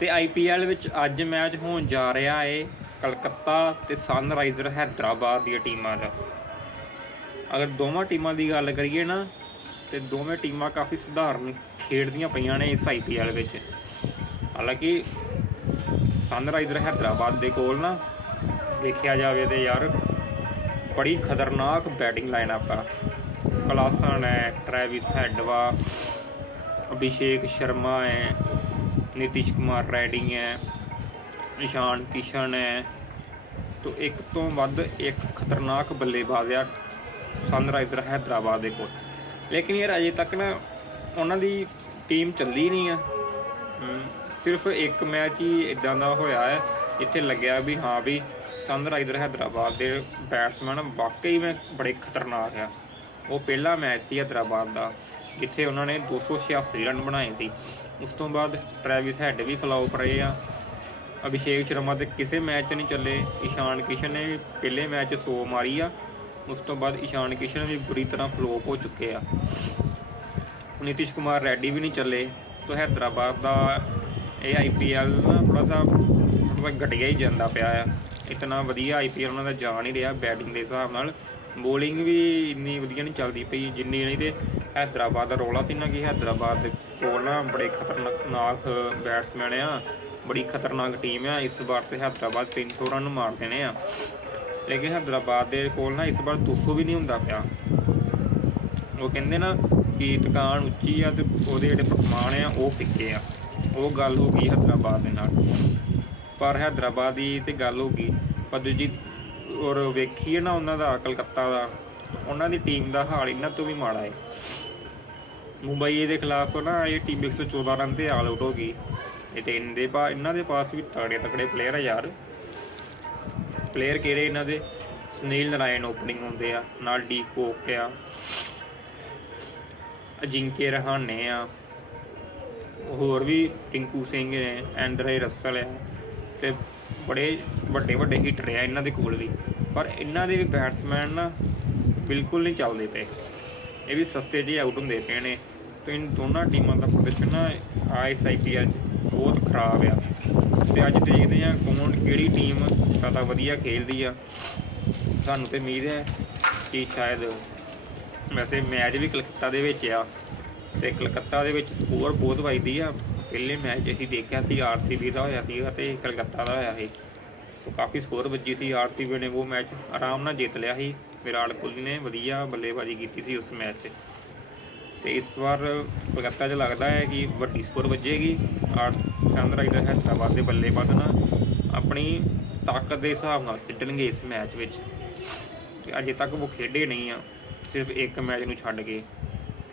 ਤੇ ਆਈਪੀਐਲ ਵਿੱਚ ਅੱਜ ਮੈਚ ਹੋਣ ਜਾ ਰਿਹਾ ਏ ਕਲਕੱਤਾ ਤੇ ਸਨਰਾਈਜ਼ਰ ਹੈਦਰਾਬਾਦ ਦੀਆਂ ਟੀਮਾਂ ਦਾ। ਅਗਰ ਦੋਵਾਂ ਟੀਮਾਂ ਦੀ ਗੱਲ ਕਰੀਏ ਨਾ, ਤੇ ਦੋਵੇਂ ਟੀਮਾਂ ਕਾਫੀ ਸਧਾਰਨ ਖੇਡਦੀਆਂ ਪਈਆਂ ਨੇ ਇਸ ਆਈਪੀਐਲ ਵਿੱਚ। ਹਾਲਾਂਕਿ ਸਨਰਾਈਜ਼ਰ ਹੈਦਰਾਬਾਦ ਦੇ ਕੋਲ ਨਾ, ਦੇਖਿਆ ਜਾਵੇ ਤੇ ਯਾਰ, ਬੜੀ ਖਤਰਨਾਕ ਬੈਟਿੰਗ ਲਾਈਨਅਪ ਆ। ਕਲਾਸਨ ਹੈ, ਟ੍ਰੈਵਿਸ ਹੈਡਵਾ, ਅਭਿਸ਼ੇਕ ਸ਼ਰਮਾ ਹੈ ਨਿਤਿਸ਼ ਕੁਮਾਰ ਰੈਡਿੰਗ ਹੈ ਇਸ਼ਾਨ ਕਿਸ਼ਨ ਹੈ, ਤੋਂ ਇੱਕ ਤੋਂ ਵੱਧ ਇੱਕ ਖਤਰਨਾਕ ਬੱਲੇਬਾਜ਼ ਆ ਸਨਰਾਈਜ਼ਰ ਹੈਦਰਾਬਾਦ ਦੇ ਕੋਲ। ਲੇਕਿਨ ਯਾਰ ਅਜੇ ਤੱਕ ਨਾ ਉਹਨਾਂ ਦੀ ਟੀਮ ਚੱਲੀ ਨਹੀਂ ਆ। ਸਿਰਫ ਇੱਕ ਮੈਚ ਹੀ ਇਦਾਂ ਦਾ ਹੋਇਆ ਹੈ ਜਿੱਥੇ ਲੱਗਿਆ ਵੀ ਹਾਂ ਵੀ ਸਨਰਾਈਜ਼ਰ ਹੈਦਰਾਬਾਦ ਦੇ ਬੈਟਸਮੈਨ ਵਾਕਈ ਮੈਂ ਬੜੇ ਖਤਰਨਾਕ ਆ। ਉਹ ਪਹਿਲਾ ਮੈਚ ਸੀ ਹੈਦਰਾਬਾਦ ਦਾ। ਜਿੱਥੇ ਉਹਨਾਂ ਨੇ 286 ਰਨ ਬਣਾਏ ਸੀ। ਉਸ ਤੋਂ ਬਾਅਦ ਟ੍ਰੈਵਿਸ ਹੈਡ ਵੀ ਫਲਾਪ ਰਹੇ ਆ। ਅਭਿਸ਼ੇਕ ਸ਼ਰਮਾ ਦੇ ਕਿਸੇ ਮੈਚ 'ਚ ਨਹੀਂ ਚੱਲੇ। ਇਸ਼ਾਨ ਕਿਸ਼ਨ ਨੇ ਵੀ ਪਹਿਲੇ ਮੈਚ 'ਚ 100 ਮਾਰੀ ਆ। ਉਸ ਤੋਂ ਬਾਅਦ ਇਸ਼ਾਨ ਕਿਸ਼ਨ ਵੀ ਬੁਰੀ ਤਰ੍ਹਾਂ ਫਲੋਪ ਹੋ ਚੁੱਕੇ ਆ। ਨਿਤਿਸ਼ ਕੁਮਾਰ ਰੈਡੀ ਵੀ ਨਹੀਂ ਚੱਲੇ। ਤੋ ਹੈਦਰਾਬਾਦ ਦਾ ਇਹ ਆਈਪੀਐਲ ਨਾ ਥੋੜਾ ਸਾ ਥੋੜਾ ਘਟਿਆ ਹੀ ਜਾਂਦਾ ਪਿਆ ਆ। ਇਤਨਾ ਵਧੀਆ ਆਈਪੀਐਲ ਉਹਨਾਂ ਦਾ ਜਾ ਨਹੀਂ ਰਿਹਾ ਬੈਟਿੰਗ ਦੇ ਹਿਸਾਬ ਨਾਲ। ਬੋਲਿੰਗ ਵੀ ਇੰਨੀ ਵਧੀਆ ਨਹੀਂ ਚੱਲਦੀ ਪਈ, ਜਿੰਨੀ ਨਹੀਂ ਤੇ ਹੈਦਰਾਬਾਦ ਦਾ ਰੋਲਾ ਸੀ ਨਾ ਕਿ ਹੈਦਰਾਬਾਦ ਦੇ ਕੋਲ ਨਾ ਬੜੇ ਖਤਰਨਾਕ ਬੈਟਸਮੈਨ ਆ, ਬੜੀ ਖਤਰਨਾਕ ਟੀਮ ਆ। ਇਸ ਵਾਰ ਤੇ ਹੈਦਰਾਬਾਦ 300 ਰਨ ਮਾਰ ਦੇਣੇ ਆ। ਲੇਕਿਨ ਹੈਦਰਾਬਾਦ ਦੇ ਕੋਲ ਨਾ ਇਸ ਵਾਰ 200 ਵੀ ਨਹੀਂ ਹੁੰਦਾ ਪਿਆ। ਉਹ ਕਹਿੰਦੇ ਨਾ ਕਿ ਦੁਕਾਨ ਉੱਚੀ ਆ ਤੇ ਉਹਦੇ ਜਿਹੜੇ ਪਕਵਾਨ ਆ, ਉਹ ਫਿੱਕੇ ਆ। ਉਹ ਗੱਲ ਹੋ ਗਈ ਹੈਦਰਾਬਾਦ ਦੇ ਨਾਲ। ਪਰ ਹੈਦਰਾਬਾਦ ਦੀ ਤੇ ਗੱਲ ਹੋ ਗਈ। ਪਰ ਦੂਜੀ ਔਰ ਵੇਖੀਏ ਨਾ ਉਹਨਾਂ ਦਾ ਕਲਕੱਤਾ ਦਾ ਉਹਨਾਂ ਦੀ ਟੀਮ ਦਾ ਹਾਲ ਇਹਨਾਂ ਤੋਂ ਵੀ ਮਾੜਾ ਹੈ। ਮੁੰਬਈ ਦੇ ਖਿਲਾਫ ਨਾ ਇਹ ਟੀਮ 114 ਰਨ ਤੇ ਆਲ ਆਊਟ ਹੋ ਗਈ। ਇਹ ਤੇ ਇਹਨਾਂ ਦੇ ਪਾ ਇਹਨਾਂ ਦੇ ਪਾਸ ਵੀ ਤਗੜੇ ਤਕੜੇ ਪਲੇਅਰ ਆ ਯਾਰ। ਪਲੇਅਰ ਕਿਹੜੇ ਇਹਨਾਂ ਦੇ? ਸੁਨੀਲ ਨਾਰਾਇਣ ਓਪਨਿੰਗ ਹੁੰਦੇ ਆ, ਨਾਲ ਡੀ ਕੋਕ ਆ। ਅਜਿੰਕੇ ਰਹਾਨੇ ਆ। ਹੋਰ ਵੀ ਟਿੰਕੂ ਸਿੰਘ ਨੇ ਐਂਡਰੇ ਰਸਲ ਆ। ਤੇ ਬੜੇ ਵੱਡੇ ਵੱਡੇ ਹਿੱਟਰ ਆ ਇਹਨਾਂ ਦੇ ਕੋਲ ਵੀ। ਪਰ ਇਹਨਾਂ ਦੇ ਵੀ ਬੈਟਸਮੈਨ ਨਾ ਬਿਲਕੁਲ ਨਹੀਂ ਚੱਲਦੇ ਪਏ। ਇਹ ਵੀ ਸਸਤੇ ਜਿਹੇ ਆਊਟ ਹੁੰਦੇ ਪਏ ਨੇ। ਤੇ ਇਨ ਦੋਨਾਂ ਟੀਮਾਂ ਦਾ ਪ੍ਰਦਰਸ਼ਨ ਨਾ ਆਈਐਸ ਆਈਪੀਐਲ ਬਹੁਤ ਖਰਾਬ ਆ। ਤੇ ਅੱਜ ਦੇਖਦੇ ਆ ਕੌਣ ਕਿਹੜੀ ਟੀਮ ਜ਼ਿਆਦਾ ਵਧੀਆ ਖੇਲਦੀ ਆ। ਸਾਨੂੰ ਤੇ ਉਮੀਦ ਹੈ ਕਿ ਸ਼ਾਇਦ ਵੈਸੇ ਮੈਚ ਵੀ ਕਲਕੱਤਾ ਦੇ ਵਿੱਚ ਆ। ਤੇ ਕਲਕੱਤਾ ਦੇ ਵਿੱਚ ਸਕੋਰ ਬਹੁਤ ਵੱਜਦੀ ਆ। ਪਹਿਲੇ ਮੈਚ ਅਸੀਂ ਦੇਖਿਆ ਸੀ ਆਰਸੀਬੀ ਦਾ ਹੋਇਆ ਸੀਗਾ ਤੇ ਕਲਕੱਤਾ ਦਾ ਹੋਇਆ ਸੀ। ਕਾਫੀ ਸਕੋਰ ਵੱਜੀ ਸੀ। ਆਰਸੀਬੀ ਨੇ ਉਹ ਮੈਚ ਆਰਾਮ ਨਾਲ ਜਿੱਤ ਲਿਆ ਸੀ। ਵਿਰਾਟ ਕੋਹਲੀ ਨੇ ਵਧੀਆ ਬੱਲੇਬਾਜ਼ੀ ਕੀਤੀ ਸੀ ਉਸ ਮੈਚ 'ਚ। ਤੇ ਇਸ ਵਾਰ ਕਲਕੱਤਾ 'ਚ ਲੱਗਦਾ ਹੈ ਕਿ ਵੱਡੀ ਸਕੋਰ ਵੱਜੇਗੀ। ਆਰ ਸਨਰਾਈਜ਼ਰ ਹੈਦਰਾਬਾਦ ਦੇ ਬੱਲੇਬਾਜ਼ ਨਾ ਆਪਣੀ ਤਾਕਤ ਦੇ ਹਿਸਾਬ ਨਾਲ ਖੇਡਣਗੇ ਇਸ ਮੈਚ ਵਿੱਚ। ਤੇ ਅਜੇ ਤੱਕ ਉਹ ਖੇਡੇ ਨਹੀਂ ਆ, ਸਿਰਫ ਇੱਕ ਮੈਚ ਨੂੰ ਛੱਡ ਕੇ।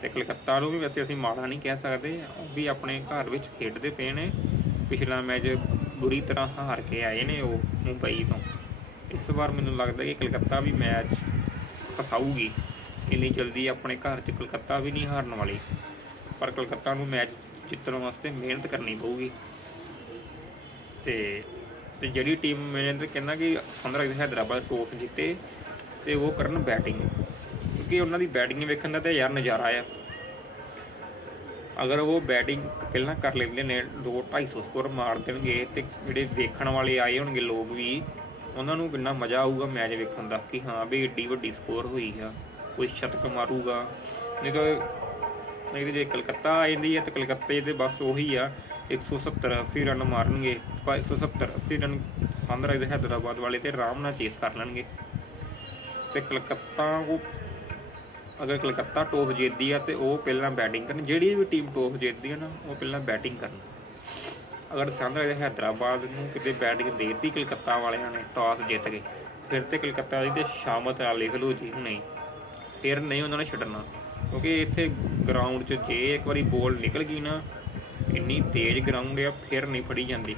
ਤੇ ਕਲਕੱਤਾ ਨੂੰ ਵੀ ਵੈਸੇ ਅਸੀਂ ਮਾੜਾ ਨਹੀਂ ਕਹਿ ਸਕਦੇ, ਉਹ ਵੀ ਆਪਣੇ ਘਰ ਵਿੱਚ ਖੇਡਦੇ ਪਏ ਨੇ। ਪਿਛਲਾ ਮੈਚ ਬੁਰੀ ਤਰ੍ਹਾਂ ਹਾਰ ਕੇ ਆਏ ਨੇ ਉਹ ਮੁੰਬਈ ਤੋਂ। ਇਸ ਵਾਰ ਮੈਨੂੰ ਲੱਗਦਾ ਕਿ ਕਲਕੱਤਾ ਵੀ ਮੈਚ ਫਸਾਊਗੀ। ਇੰਨੀ ਜਲਦੀ ਆਪਣੇ ਘਰ 'ਚ ਕਲਕੱਤਾ ਵੀ ਨਹੀਂ ਹਾਰਨ ਵਾਲੀ। ਪਰ ਕਲਕੱਤਾ ਨੂੰ ਮੈਚ ਜਿੱਤਣ ਵਾਸਤੇ ਮਿਹਨਤ ਕਰਨੀ ਪਊਗੀ। ਤੇ ਤੇ ਜਿਹੜੀ ਟੀਮ ਮਿਹਨਤ ਕਹਿੰਦਾ ਕਿ ਸਨਰਾਈਜ਼ਰ ਹੈਦਰਾਬਾਦ ਟੋਸ ਜਿੱਤੇ ਤੇ ਉਹ ਕਰਨ ਬੈਟਿੰਗ ਕਿਉਂਕਿ ਉਹਨਾਂ ਦੀ ਬੈਟਿੰਗ ਵੇਖਣ ਦਾ ਤੇ ਯਾਰ ਨਜ਼ਾਰਾ ਆ। ਅਗਰ ਉਹ ਬੈਟਿੰਗ ਪਹਿਲਾਂ ਕਰ ਲੈਂਦੇ ਨੇ 2 250 ਸਕੋਰ ਮਾਰ ਦੇਣਗੇ ਤੇ ਜਿਹੜੇ ਦੇਖਣ ਵਾਲੇ ਆਏ ਹੋਣਗੇ ਲੋਕ ਵੀ ਉਹਨਾਂ ਨੂੰ ਕਿੰਨਾ ਮਜ਼ਾ ਆਊਗਾ ਮੈਚ ਵੇਖਣ ਦਾ ਕਿ ਹਾਂ ਵੀ ਏਡੀ ਵੱਡੀ ਸਕੋਰ ਹੋਈ ਆ, ਕੋਈ ਸ਼ਤਕ ਮਾਰੂਗਾ। ਨਹੀਂ ਤਾਂ ਨਹੀਂ ਜੇ ਕਲਕੱਤਾ ਆ ਜਾਂਦੀ ਹੈ ਤੇ ਕਲਕੱਤੇ ਦੇ ਬਸ ਉਹੀ ਆ 170 80 ਰਨ ਮਾਰਨਗੇ ਪਰ 170 80 ਰਨ ਸਨਰਾਈਜ਼ਰ ਹੈਦਰਾਬਾਦ ਵਾਲੇ ਤੇ ਆਰਾਮ ਨਾਲ ਚੇਸ ਕਰ ਲੈਣਗੇ। ਤੇ ਕਲਕੱਤਾ ਉਹ, ਅਗਰ ਕਲਕੱਤਾ ਟੌਸ ਜਿੱਤਦੀ ਆ ਤੇ ਉਹ ਪਹਿਲਾਂ ਬੈਟਿੰਗ ਕਰਨ, ਜਿਹੜੀ ਵੀ ਟੀਮ ਟੌਸ ਜਿੱਤਦੀ ਆ ਨਾ, ਉਹ ਪਹਿਲਾਂ ਬੈਟਿੰਗ ਕਰਨ। ਅਗਰ ਸਨਰਾਈਜ਼ਰ ਹੈਦਰਾਬਾਦ ਨੂੰ ਕਿਤੇ ਬੈਟਿੰਗ ਦੇਤੀ ਕਲਕੱਤਾ ਵਾਲਿਆਂ ਨੇ ਟਾਸ ਜਿੱਤ ਗਏ ਫਿਰ ਤੇ ਕਲਕੱਤਾ ਦੀ ਤੇ ਸ਼ਾਮਤ ਆ, ਲਿਖ ਲਓ ਜੀ, ਨਹੀਂ। ਫਿਰ ਨਹੀਂ ਉਹਨਾਂ ਨੇ ਛੱਡਣਾ, ਕਿਉਂਕਿ ਇੱਥੇ ਗਰਾਊਂਡ 'ਚ ਜੇ ਇੱਕ ਵਾਰੀ ਬੋਲ ਨਿਕਲ ਗਈ ਨਾ, ਇੰਨੀ ਤੇਜ਼ ਗਰਾਊਂਡ ਆ, ਫਿਰ ਨਹੀਂ ਫੜੀ ਜਾਂਦੀ।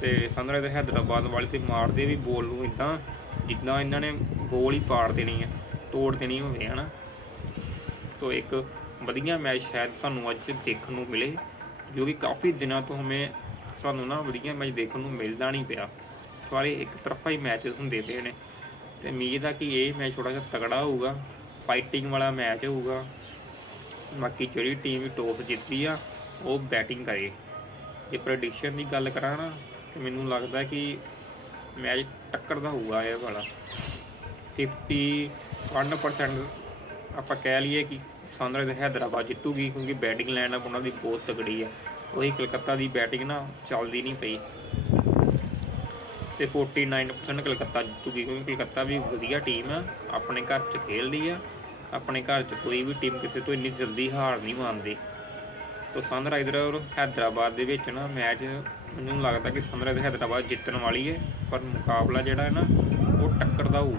ਤੇ ਸਨਰਾਈਜ਼ਰ ਹੈਦਰਾਬਾਦ ਵਾਲੇ ਤੇ ਮਾਰਦੇ ਵੀ ਬੋਲ ਨੂੰ ਇਦਾਂ ਜਿੱਦਾਂ ਇਹਨਾਂ ਨੇ ਬੋਲ ਹੀ ਪਾੜ ਦੇਣੀ ਆ, ਤੋੜ ਦੇਣੀ ਹੋਵੇ, ਹਨਾ। ਤੋ ਇੱਕ ਵਧੀਆ ਮੈਚ ਸ਼ਾਇਦ ਸਾਨੂੰ ਅੱਜ ਦੇਖਣ ਨੂੰ ਮਿਲੇ, ਜੋ ਕਿ ਕਾਫੀ ਦਿਨਾਂ ਤੋਂ ਹਮੇ ਸਾਨੂੰ ਨਾ ਵਧੀਆ ਮੈਚ ਦੇਖਣ ਨੂੰ ਮਿਲਦਾ ਨਹੀਂ ਪਿਆ। ਸਾਰੇ ਇੱਕ ਤਰਫਾ ਹੀ ਮੈਚ ਹੁੰਦੇ ਪਏ ਨੇ। ਤੇ ਉਮੀਦ ਆ ਕਿ ਇਹ ਮੈਚ ਥੋੜਾ ਜਿਹਾ ਤਗੜਾ ਹੋਊਗਾ ਫਾਈਟਿੰਗ ਵਾਲਾ ਮੈਚ ਹੋਊਗਾ। ਬਾਕੀ ਜਿਹੜੀ ਟੀਮ ਵੀ ਟੌਸ ਜਿੱਤਦੀ ਆ, ਉਹ ਬੈਟਿੰਗ ਕਰੇ। ਜੇ ਪ੍ਰੈਡਿਕਸ਼ਨ ਦੀ ਗੱਲ ਕਰਾਂ ਨਾ, ਤੇ ਮੈਨੂੰ ਲੱਗਦਾ ਕਿ ਮੈਚ ਟੱਕਰ ਦਾ ਹੋਊਗਾ ਇਹ ਵਾਲਾ। 51% ਆਪਾਂ ਕਹਿ ਲਈਏ ਕਿ ਸਨਰਾਈਜ਼ਰ ਹੈਦਰਾਬਾਦ ਜਿੱਤੂਗੀ, ਕਿਉਂਕਿ ਬੈਟਿੰਗ ਲਾਈਨਅਪ ਉਹਨਾਂ ਦੀ ਬਹੁਤ ਤਗੜੀ ਹੈ ਉਹੀ ਕਲਕੱਤਾ ਦੀ ਬੈਟਿੰਗ ਨਾ ਚੱਲਦੀ ਨਹੀਂ ਪਈ। ਤੇ 49% ਕਲਕੱਤਾ ਜਿੱਤੂਗੀ, ਕਿਉਂਕਿ ਕਲਕੱਤਾ ਵੀ ਵਧੀਆ ਟੀਮ ਆ, ਆਪਣੇ ਘਰ 'ਚ ਖੇਲਦੀ ਆ, ਆਪਣੇ ਘਰ 'ਚ ਕੋਈ ਵੀ ਟੀਮ ਕਿਸੇ ਤੋਂ ਇੰਨੀ ਜਲਦੀ ਹਾਰ ਨਹੀਂ ਮੰਨਦੀ। ਤੋ ਸਨਰਾਈਜ਼ਰ ਔਰ ਹੈਦਰਾਬਾਦ ਦੇ ਵਿੱਚ ਨਾ ਮੈਚ, ਮੈਨੂੰ ਲੱਗਦਾ ਕਿ ਸਨਰਾਈਜ਼ਰ ਹੈਦਰਾਬਾਦ ਜਿੱਤਣ ਵਾਲੀ ਹੈ ਪਰ ਮੁਕਾਬਲਾ ਜਿਹੜਾ ਹੈ ਨਾ, ਉਹ ਟੱਕਰ ਦਾ ਹੋਊ।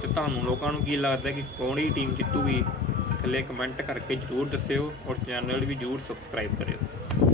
ਤੇ ਤੁਹਾਨੂੰ ਲੋਕਾਂ ਨੂੰ ਕੀ ਲੱਗਦਾ ਕਿ ਕੌਣੀ ਟੀਮ ਜਿੱਤੂਗੀ? ਥੱਲੇ ਕਮੈਂਟ ਕਰਕੇ ਜਰੂਰ ਦੱਸਿਓ ਔਰ ਚੈਨਲ ਵੀ ਜਰੂਰ ਸਬਸਕ੍ਰਾਈਬ ਕਰਿਓ।